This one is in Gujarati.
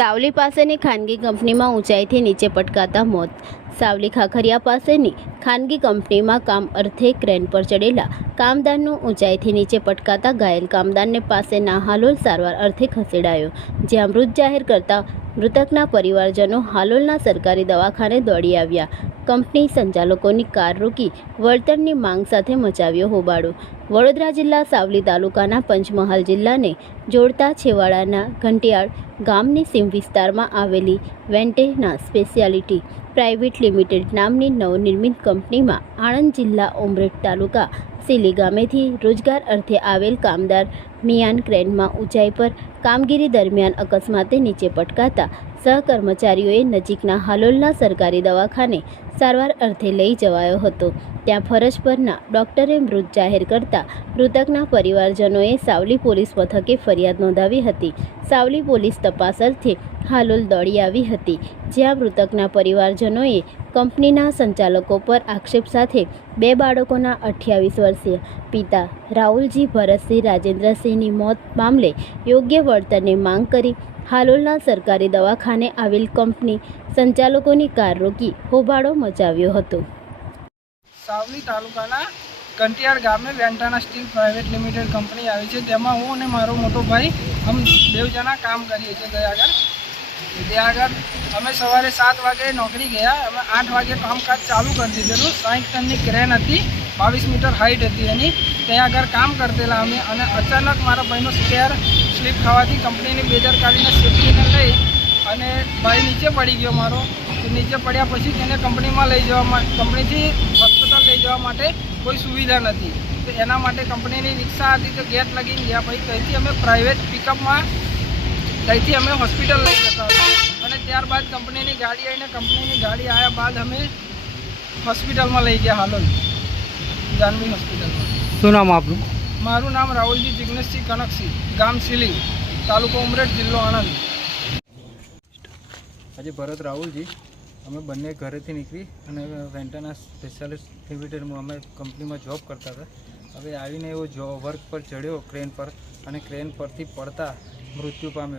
સાવલી પાસેની ખાનગી કંપનીમાં ઊંચાઈથી નીચે પટકાતા મોત. સાવલી ખાખરિયા પાસેની ખાનગી કંપનીમાં કામ અર્થે ક્રેન પર ચડેલા કામદારનું ઊંચાઈથી નીચે પટકાતા ઘાયલ કામદારને પાસેના હાલોલ સારવાર અર્થે ખસેડાયો, જ્યાં મૃત જાહેર કરતા મૃતકના પરિવારજનો હાલોલના સરકારી દવાખાને દોડી આવ્યા. કંપની સંચાલકોની કાર રોકી વળતરની માંગ સાથે મચાવ્યો હોબાળો. વડોદરા જિલ્લા સાવલી તાલુકાના પંચમહાલ જિલ્લાને જોડતા છેવાડાના ઘંટિયાળ ગામની સીમ વિસ્તારમાં આવેલી વેન્ટેના સ્પેશિયાલિટી પ્રાઇવેટ લિમિટેડ નામની નવનિર્મિત કંપનીમાં આણંદ જિલ્લા ઉમરેઠ તાલુકા સિલી ગામેથી રોજગાર અર્થે આવેલ કામદાર મિયાન ક્રેનમાં ઊંચાઈ પર કામગીરી દરમિયાન અકસ્માતે નીચે પટકાતા સહકર્મચારીઓએ નજીકના હાલોલના સરકારી દવાખાને સારવાર અર્થે લઈ જવાયો હતો. ત્યાં ફરજ પરના ડોક્ટરે મૃત જાહેર કરતા મૃતકના પરિવારજનોએ સાવલી પોલીસ મથકે ફરિયાદ નોંધાવી હતી. સાવલી પોલીસ તપાસ અર્થે હાલોલ દોડી આવી હતી, જ્યાં મૃતકના પરિવારજનોએ કંપનીના સંચાલકો પર આક્ષેપ સાથે બે બાળકોના અઠ્યાવીસ વર્ષીય પિતા રાહુલજી ભરતસિંહ રાજેન્દ્રસિંહની મોત મામલે યોગ્ય વળતરની માંગ કરી. હાલોલના સરકારી દવાખાને આવેલ કંપની સંચાલકોની કાર રોકી હોબાળો મચાવ્યો હતો. સાવલી તાલુકાના કંટિયાળ ગામે Ventana steel private limited company આવી છે. તેમાં હું અને મારો મોટો ભાઈ અમે બે જણા કામ કરીએ છીએ ગયા આગળ. ત્યાં આગળ અમે સવારે સાત વાગે નોકરી ગયા. અમે આઠ વાગે કામકાજ ચાલુ કરી દીધેલું. સાઠ ટનની ક્રેન હતી. બાવીસ મીટર હાઇટ હતી એની. ત્યાં આગળ કામ કરતેલા અમે અને અચાનક મારા ભાઈનો સ્કેર સ્લીપ ખાવાથી કંપનીની બેદરકારીને સેફ્ટીને લઈ અને ભાઈ નીચે પડી ગયો મારો. નીચે પડ્યા પછી તેને કંપનીમાં લઈ જવા કંપનીથી હોસ્પિટલ લઈ જવા માટે કોઈ સુવિધા નથી. તો એના માટે કંપનીની રિક્ષા હતી તો ગેટ લગીને ગયા. પછી ત્યાંથી અમે પ્રાઇવેટ પિકઅપમાં ત્યાંથી અમે હોસ્પિટલ લઈ જતા હતા. અને ત્યારબાદ કંપનીની ગાડી આવીને કંપનીની ગાડી આવ્યા બાદ અમે હોસ્પિટલમાં લઈ ગયા હાલોલ. જાનવી હોસ્પિટલમાં શું નામ આપનું? મારું નામ રાહુલજી જિગ્નેશસિંહ કનકસિંહ ગામ સિલી તાલુકો ઉમરેઠ જિલ્લો આણંદ. આજે ભરત રાહુલજી અમે બંને ઘરેથી નીકળી અને વેન્ટાના સ્પેશિયાલિસ્ટ લિમિટેડમાં અમે કંપનીમાં જોબ કરતા હતા. હવે આવીને એવો જો વર્ક પર ચડ્યો ક્રેન પર અને ક્રેન પરથી પડતા મૃત્યુ પામ્યો.